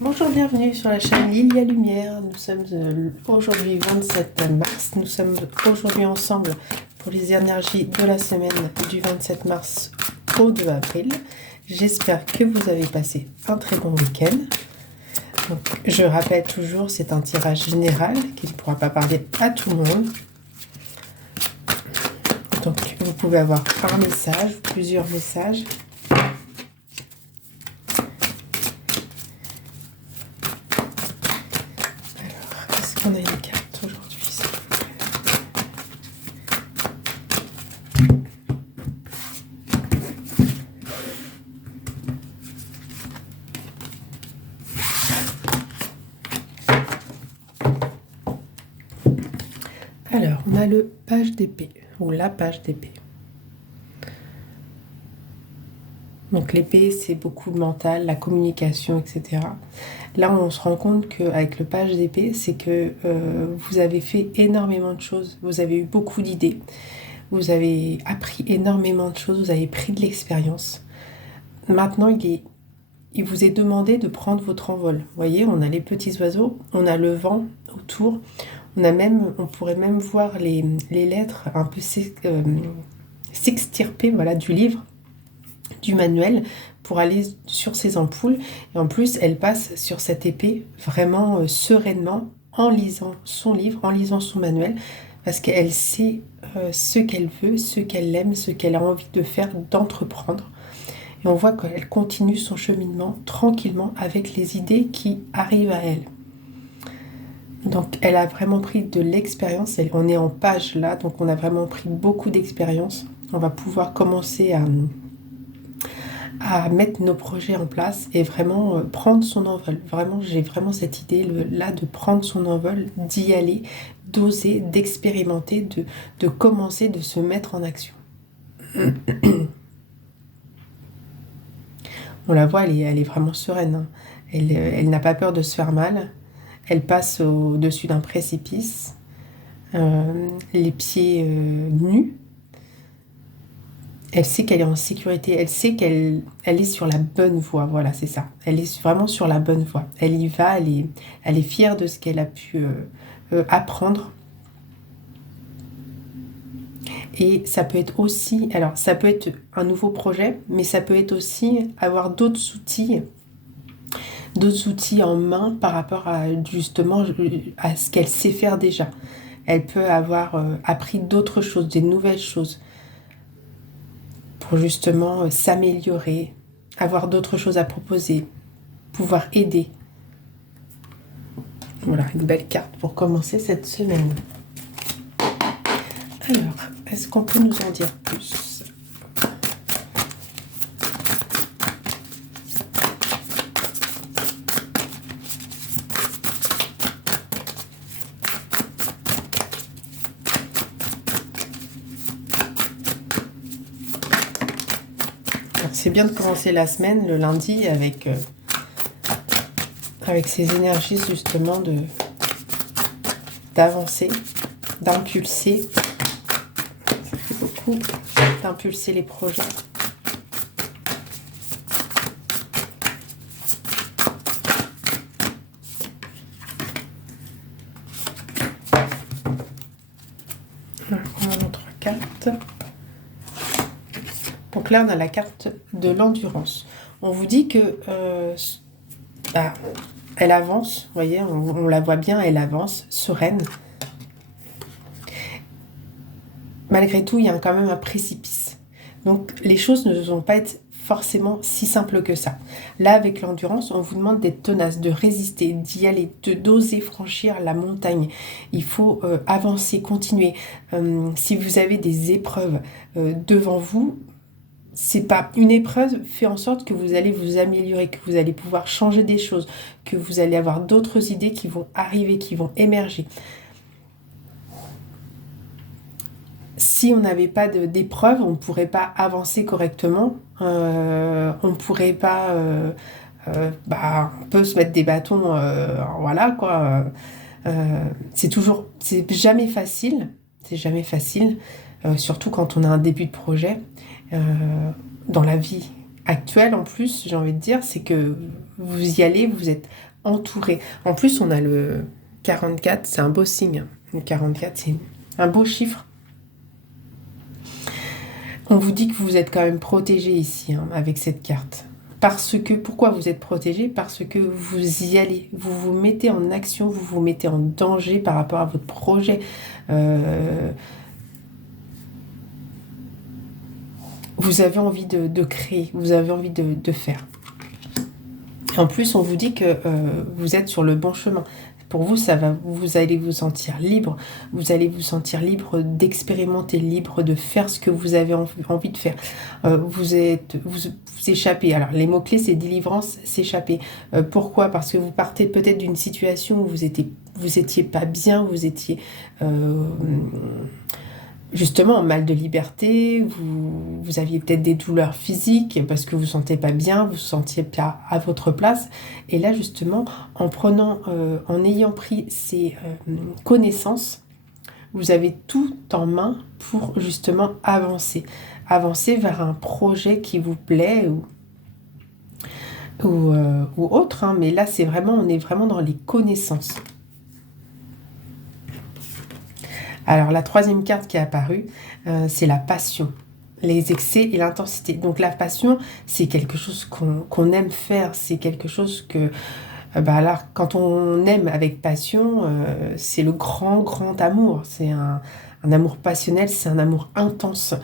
Bonjour, bienvenue sur la chaîne Lilia Lumière. Nous sommes aujourd'hui 27 mars. Nous sommes aujourd'hui ensemble pour les énergies de la semaine du 27 mars au 2 avril. J'espère que vous avez passé un très bon week-end. Donc, je rappelle toujours, c'est un tirage général qui ne pourra pas parler à tout le monde. Donc, vous pouvez avoir un message, plusieurs messages. On a une carte aujourd'hui, s'il vous plaît. Alors, on a le page d'épée, ou la page d'épée. Donc l'épée, c'est beaucoup de mental, la communication, etc. Là, on se rend compte qu'avec le page d'épée, c'est que vous avez fait énormément de choses. Vous avez eu beaucoup d'idées. Vous avez appris énormément de choses. Vous avez pris de l'expérience. Maintenant, il vous est demandé de prendre votre envol. Vous voyez, on a les petits oiseaux, on a le vent autour. On pourrait même voir les lettres un peu s'extirper, voilà, du livre, du manuel, pour aller sur ces ampoules. Et en plus, elle passe sur cette épée vraiment sereinement, en lisant son livre, en lisant son manuel, parce qu'elle sait ce qu'elle veut, ce qu'elle aime, ce qu'elle a envie de faire, d'entreprendre. Et on voit qu'elle continue son cheminement tranquillement avec les idées qui arrivent à elle. Donc elle a vraiment pris de l'expérience. On est en page là, donc on a vraiment pris beaucoup d'expérience. On va pouvoir commencer à mettre nos projets en place et vraiment prendre son envol. Vraiment, j'ai vraiment cette idée là de prendre son envol, d'y aller, d'oser, d'expérimenter, de commencer, de se mettre en action. On la voit, elle est vraiment sereine, hein. Elle n'a pas peur de se faire mal. Elle passe au-dessus d'un précipice, les pieds nus. Elle sait qu'elle est en sécurité, elle sait qu'elle est sur la bonne voie, voilà, c'est ça. Elle est vraiment sur la bonne voie. Elle y va, elle est fière de ce qu'elle a pu apprendre. Et ça peut être aussi, alors ça peut être un nouveau projet, mais ça peut être aussi avoir d'autres outils en main par rapport à justement à ce qu'elle sait faire déjà. Elle peut avoir appris d'autres choses, des nouvelles choses, pour justement s'améliorer, avoir d'autres choses à proposer, pouvoir aider. Voilà, une belle carte pour commencer cette semaine. Alors, est-ce qu'on peut nous en dire plus ? C'est bien de commencer la semaine, le lundi, avec ces énergies justement d'avancer, d'impulser. Ça fait beaucoup d'impulser les projets. On a notre carte. Donc là, on a la carte de l'endurance. On vous dit que elle avance, vous voyez, on la voit bien, elle avance, sereine. Malgré tout, il y a quand même un précipice. Donc les choses ne vont pas être forcément si simples que ça. Là, avec l'endurance, on vous demande d'être tenace, de résister, d'y aller, d'oser franchir la montagne. Il faut avancer, continuer. Si vous avez des épreuves devant vous, c'est pas une épreuve, fait en sorte que vous allez vous améliorer, que vous allez pouvoir changer des choses, que vous allez avoir d'autres idées qui vont arriver, qui vont émerger. Si on n'avait pas d'épreuve, on ne pourrait pas avancer correctement, on ne pourrait pas, on peut se mettre des bâtons, voilà quoi. C'est jamais facile, surtout quand on a un début de projet. Dans la vie, actuelle en plus, j'ai envie de dire, c'est que vous y allez, vous êtes entouré. En plus, on a le 44, c'est un beau signe. Le 44, c'est un beau chiffre. On vous dit que vous êtes quand même protégé ici, hein, avec cette carte. Parce que, pourquoi vous êtes protégé? Parce que vous y allez, vous vous mettez en action, vous vous mettez en danger par rapport à votre projet. Euh, vous avez envie de créer, vous avez envie de faire. En plus, on vous dit que vous êtes sur le bon chemin. Pour vous, ça va, vous allez vous sentir libre. Vous allez vous sentir libre d'expérimenter, libre de faire ce que vous avez envie de faire. Vous échappez. Alors, les mots-clés, c'est délivrance, s'échapper. Pourquoi? Parce que vous partez peut-être d'une situation où vous étiez pas bien, vous étiez justement en mal de liberté, vous aviez peut-être des douleurs physiques parce que vous ne vous sentez pas bien, vous ne vous sentiez pas à votre place. Et là, justement, en ayant pris ces connaissances, vous avez tout en main pour justement avancer. Avancer vers un projet qui vous plaît ou autre, hein. Mais là, on est vraiment dans les connaissances. Alors, la troisième carte qui est apparue, c'est la passion, les excès et l'intensité. Donc, la passion, c'est quelque chose qu'on aime faire, c'est quelque chose que... alors, quand on aime avec passion, c'est le grand, grand amour. C'est un amour passionnel, c'est un amour intense.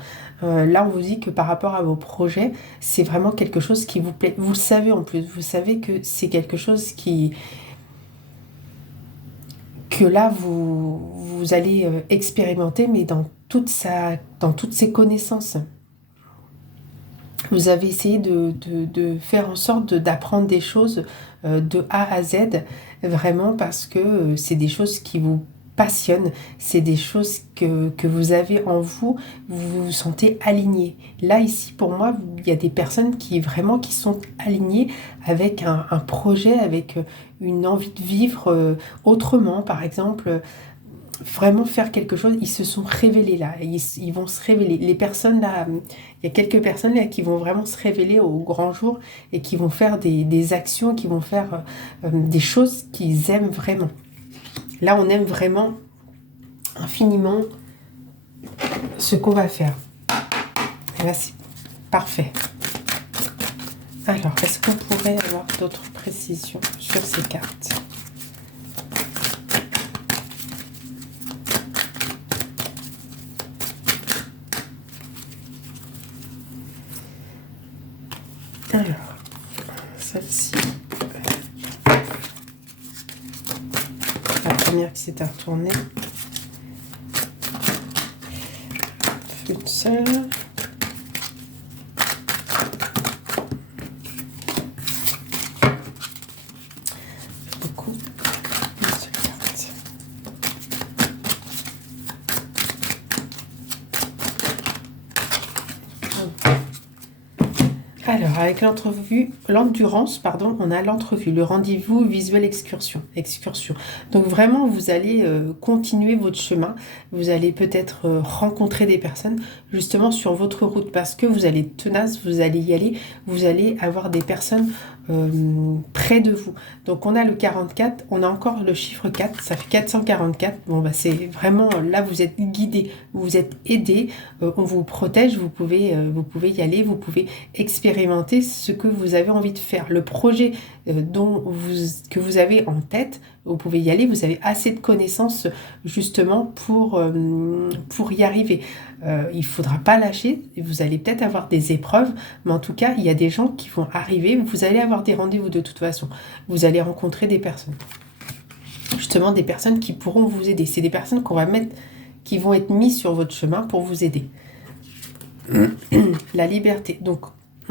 Là, on vous dit que par rapport à vos projets, c'est vraiment quelque chose qui vous plaît. Vous le savez en plus, vous savez que c'est quelque chose que là, vous allez expérimenter, mais dans toutes ses connaissances. Vous avez essayé de faire en sorte d'apprendre des choses de A à Z, vraiment parce que c'est des choses qui vous passionnent, c'est des choses que vous avez en vous, vous vous sentez aligné. Là, ici, pour moi, il y a des personnes qui sont alignées avec un projet, avec une envie de vivre autrement, par exemple. Vraiment faire quelque chose, ils se sont révélés là, ils vont se révéler. Les personnes là, il y a quelques personnes là qui vont vraiment se révéler au grand jour et qui vont faire des actions, qui vont faire des choses qu'ils aiment vraiment. Là, on aime vraiment infiniment ce qu'on va faire. Et là, c'est parfait. Alors, est-ce qu'on pourrait avoir d'autres précisions sur ces cartes ? Alors, celle-ci, la première qui s'est retournée, une seule. Beaucoup, une seule carte. Alors, avec l'endurance, on a l'entrevue, le rendez-vous visuel excursion. Donc vraiment, vous allez continuer votre chemin. Vous allez peut-être rencontrer des personnes justement sur votre route parce que vous allez être tenace, vous allez y aller, vous allez avoir des personnes près de vous. Donc on a le 44, on a encore le chiffre 4, ça fait 444. Bon, c'est vraiment, là vous êtes guidé, vous êtes aidé, on vous protège, vous pouvez y aller, vous pouvez expérimenter ce que vous avez envie de faire. Le projet que vous avez en tête, vous pouvez y aller, vous avez assez de connaissances justement pour y arriver. Il ne faudra pas lâcher, vous allez peut-être avoir des épreuves, mais en tout cas, il y a des gens qui vont arriver, vous allez avoir des rendez-vous de toute façon, vous allez rencontrer des personnes. Justement, des personnes qui pourront vous aider. C'est des personnes qui vont être mises sur votre chemin pour vous aider. La liberté. Donc,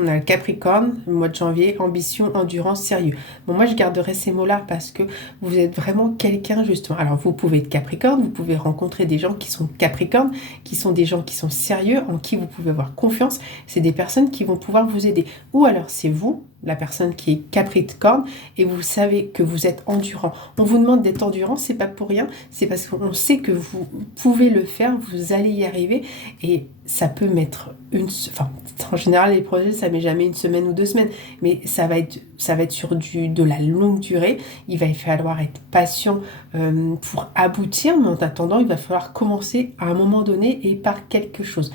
on a le Capricorne, le mois de janvier, ambition, endurance, sérieux. Bon, moi, je garderai ces mots-là parce que vous êtes vraiment quelqu'un, justement. Alors, vous pouvez être Capricorne, vous pouvez rencontrer des gens qui sont Capricorne, qui sont des gens qui sont sérieux, en qui vous pouvez avoir confiance. C'est des personnes qui vont pouvoir vous aider. Ou alors, c'est vous la personne qui est Capricorne, et vous savez que vous êtes endurant. On vous demande d'être endurant, c'est pas pour rien, c'est parce qu'on sait que vous pouvez le faire, vous allez y arriver, et ça peut mettre enfin, en général, les projets, ça met jamais 1 semaine ou 2 semaines, mais ça va être sur de la longue durée. Il va falloir être patient pour aboutir, mais en attendant, il va falloir commencer à un moment donné et par quelque chose.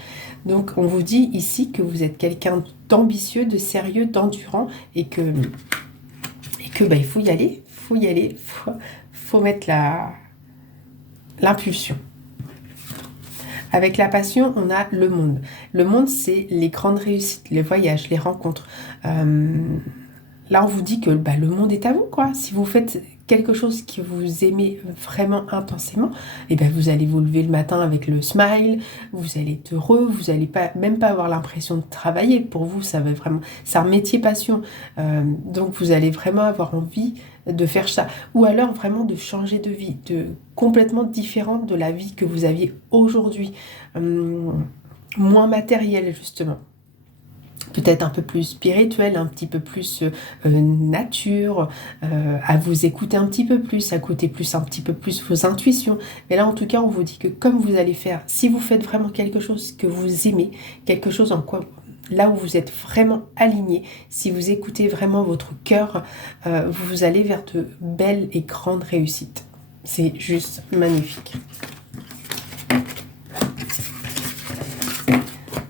Donc, on vous dit ici que vous êtes quelqu'un d'ambitieux, de sérieux, d'endurant, et que il faut y aller, faut mettre l'impulsion. Avec la passion, on a le monde. Le monde, c'est les grandes réussites, les voyages, les rencontres. Là, on vous dit que le monde est à vous, quoi. Si vous faites quelque chose que vous aimez vraiment intensément, et vous allez vous lever le matin avec le smile, vous allez être heureux, vous n'allez même pas avoir l'impression de travailler. Pour vous, ça va vraiment, c'est un métier passion. Donc, vous allez vraiment avoir envie de faire ça. Ou alors vraiment de changer de vie, complètement différente de la vie que vous aviez aujourd'hui. Moins matérielle, justement. Peut-être un peu plus spirituel, un petit peu plus nature, à vous écouter un petit peu plus, à écouter un petit peu plus vos intuitions. Mais là, en tout cas, on vous dit que comme vous allez faire, si vous faites vraiment quelque chose que vous aimez, quelque chose en quoi, là où vous êtes vraiment aligné, si vous écoutez vraiment votre cœur, vous allez vers de belles et grandes réussites. C'est juste magnifique.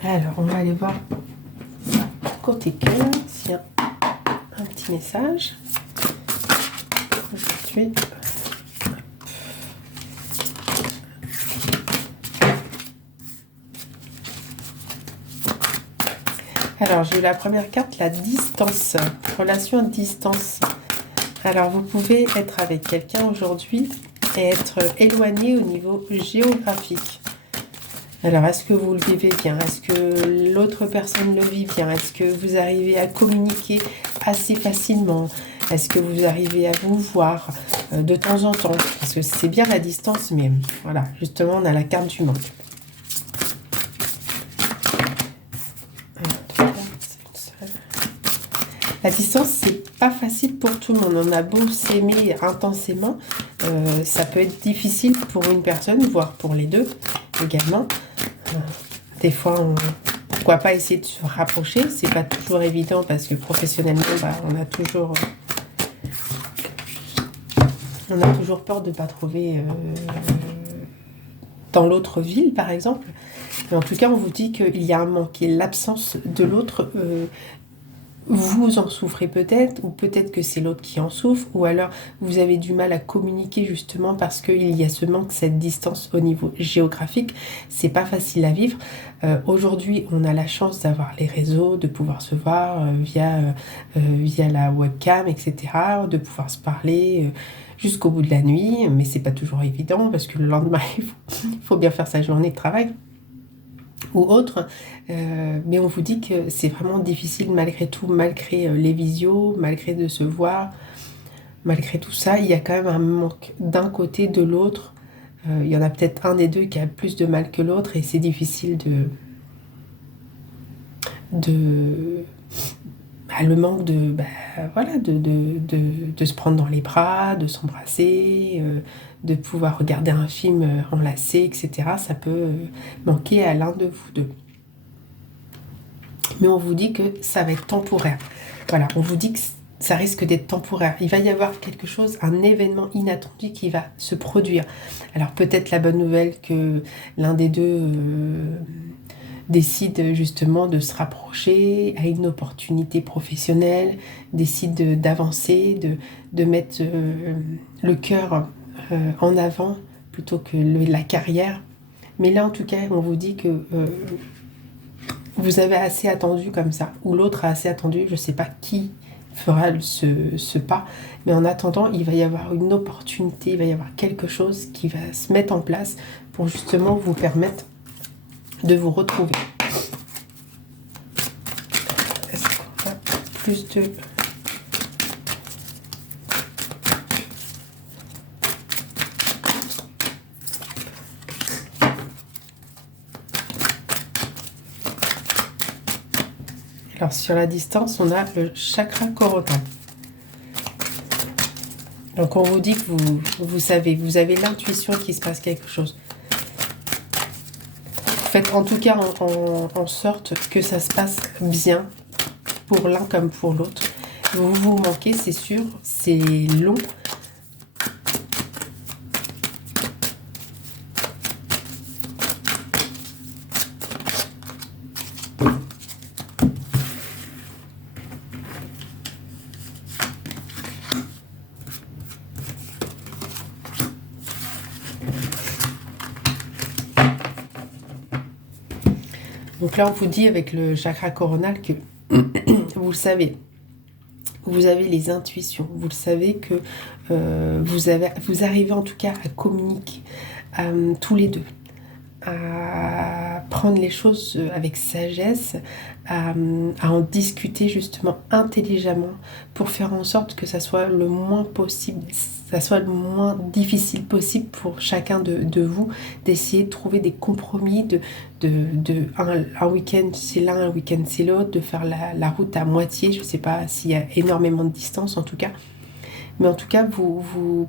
Alors, on va aller voir côté cœur, s'il y a un petit message. Aujourd'hui. Alors, j'ai eu la première carte, la distance, relation à distance. Alors, vous pouvez être avec quelqu'un aujourd'hui et être éloigné au niveau géographique. Alors, est-ce que vous le vivez bien? Est-ce que l'autre personne le vit bien? Est-ce que vous arrivez à communiquer assez facilement? Est-ce que vous arrivez à vous voir de temps en temps? Parce que c'est bien la distance, mais voilà, justement, on a la carte du manque. La distance, c'est pas facile pour tout le monde. On a beau s'aimer intensément, ça peut être difficile pour une personne, voire pour les deux également. Des fois, pourquoi pas essayer de se rapprocher? C'est pas toujours évident parce que professionnellement, on a toujours peur de ne pas trouver dans l'autre ville, par exemple. Mais en tout cas, on vous dit qu'il y a un manque, et l'absence de l'autre. Vous en souffrez peut-être, ou peut-être que c'est l'autre qui en souffre, ou alors vous avez du mal à communiquer justement parce qu'il y a ce manque, cette distance au niveau géographique. C'est pas facile à vivre. Aujourd'hui, on a la chance d'avoir les réseaux, de pouvoir se voir via la webcam, etc., de pouvoir se parler jusqu'au bout de la nuit, mais c'est pas toujours évident parce que le lendemain, il faut bien faire sa journée de travail ou autre, mais on vous dit que c'est vraiment difficile malgré tout, malgré les visios, malgré de se voir, malgré tout ça, il y a quand même un manque d'un côté, de l'autre. Il y en a peut-être un des deux qui a plus de mal que l'autre, et c'est difficile le manque de se prendre dans les bras, de s'embrasser, de pouvoir regarder un film enlacé, etc. Ça peut manquer à l'un de vous deux. Mais on vous dit que ça va être temporaire. Voilà, on vous dit que ça risque d'être temporaire. Il va y avoir quelque chose, un événement inattendu qui va se produire. Alors peut-être la bonne nouvelle que l'un des deux décide justement de se rapprocher à une opportunité professionnelle, décide d'avancer, de mettre le cœur en avant plutôt que la carrière. Mais là, en tout cas, on vous dit que vous avez assez attendu comme ça, ou l'autre a assez attendu, je ne sais pas qui fera ce pas, mais en attendant, il va y avoir une opportunité, il va y avoir quelque chose qui va se mettre en place pour justement vous permettre de vous retrouver. Est-ce qu'on a plus de... Alors, sur la distance, on a le chakra coronal. Donc, on vous dit que vous savez, vous avez l'intuition qu'il se passe quelque chose. Faites en tout cas en sorte que ça se passe bien pour l'un comme pour l'autre. Vous vous manquez, c'est sûr, c'est long. Donc là, on vous dit avec le chakra coronal que vous le savez, vous avez les intuitions, vous le savez que vous arrivez en tout cas à communiquer tous les deux, à prendre les choses avec sagesse, à en discuter justement intelligemment pour faire en sorte que ça soit le moins possible, ça soit le moins difficile possible pour chacun de vous, d'essayer de trouver des compromis, un week-end c'est l'un, un week-end c'est l'autre, de faire la route à moitié. Je ne sais pas s'il y a énormément de distance en tout cas, mais en tout cas vous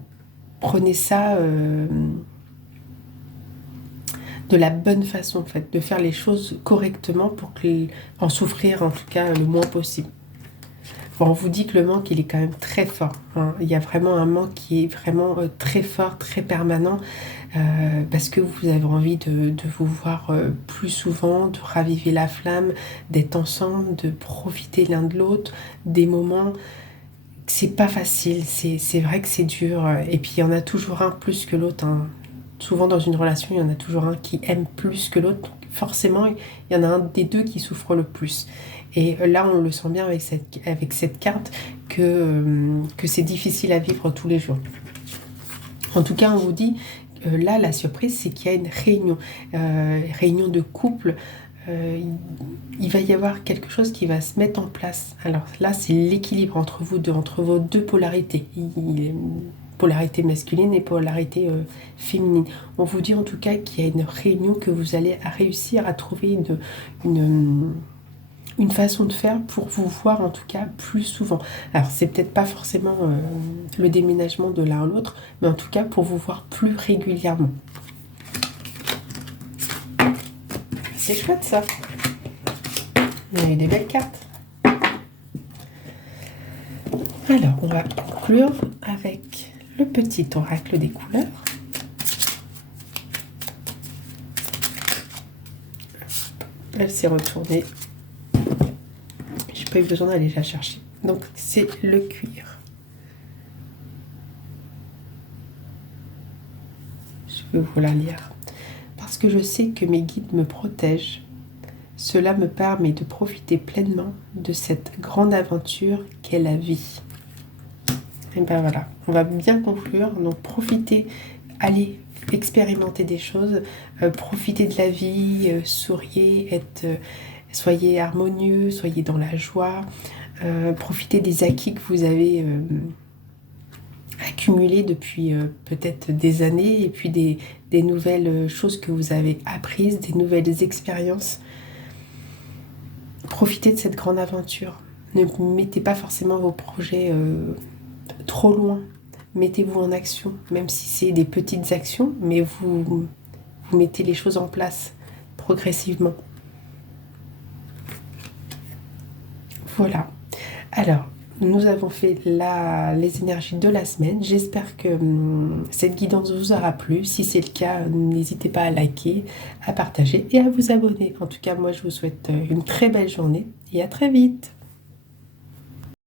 prenez ça de la bonne façon, en fait, de faire les choses correctement pour en souffrir en tout cas le moins possible. Bon, on vous dit que le manque, il est quand même très fort, hein. Il y a vraiment un manque qui est vraiment très fort, très permanent, parce que vous avez envie de vous voir plus souvent, de raviver la flamme, d'être ensemble, de profiter l'un de l'autre, des moments. C'est pas facile, c'est vrai que c'est dur, et puis il y en a toujours un plus que l'autre, hein. Souvent dans une relation, il y en a toujours un qui aime plus que l'autre. Donc forcément, il y en a un des deux qui souffre le plus. Et là, on le sent bien avec cette carte que c'est difficile à vivre tous les jours. En tout cas, on vous dit, là, la surprise, c'est qu'il y a une réunion de couple. Il va y avoir quelque chose qui va se mettre en place. Alors là, c'est l'équilibre entre vous deux, entre vos deux polarités. Polarité masculine et polarité féminine. On vous dit en tout cas qu'il y a une réunion, que vous allez réussir à trouver une façon de faire pour vous voir en tout cas plus souvent. Alors c'est peut-être pas forcément le déménagement de l'un à l'autre, mais en tout cas pour vous voir plus régulièrement. C'est chouette ça. Il y a eu des belles cartes. Alors on va conclure avec le petit oracle des couleurs. Elle s'est retournée. J'ai pas eu besoin d'aller la chercher. Donc c'est le cuir. Je vais vous la lire. Parce que je sais que mes guides me protègent, cela me permet de profiter pleinement de cette grande aventure qu'est la vie. Et ben voilà, on va bien conclure. Donc profitez, allez expérimenter des choses, profitez de la vie, souriez, soyez harmonieux, soyez dans la joie, profitez des acquis que vous avez accumulés depuis peut-être des années, et puis des nouvelles choses que vous avez apprises, des nouvelles expériences. Profitez de cette grande aventure. Ne mettez pas forcément vos projets trop loin. Mettez-vous en action, même si c'est des petites actions, mais vous mettez les choses en place progressivement. Voilà. Alors, nous avons fait les énergies de la semaine. J'espère que cette guidance vous aura plu. Si c'est le cas, n'hésitez pas à liker, à partager et à vous abonner. En tout cas, moi, je vous souhaite une très belle journée et à très vite.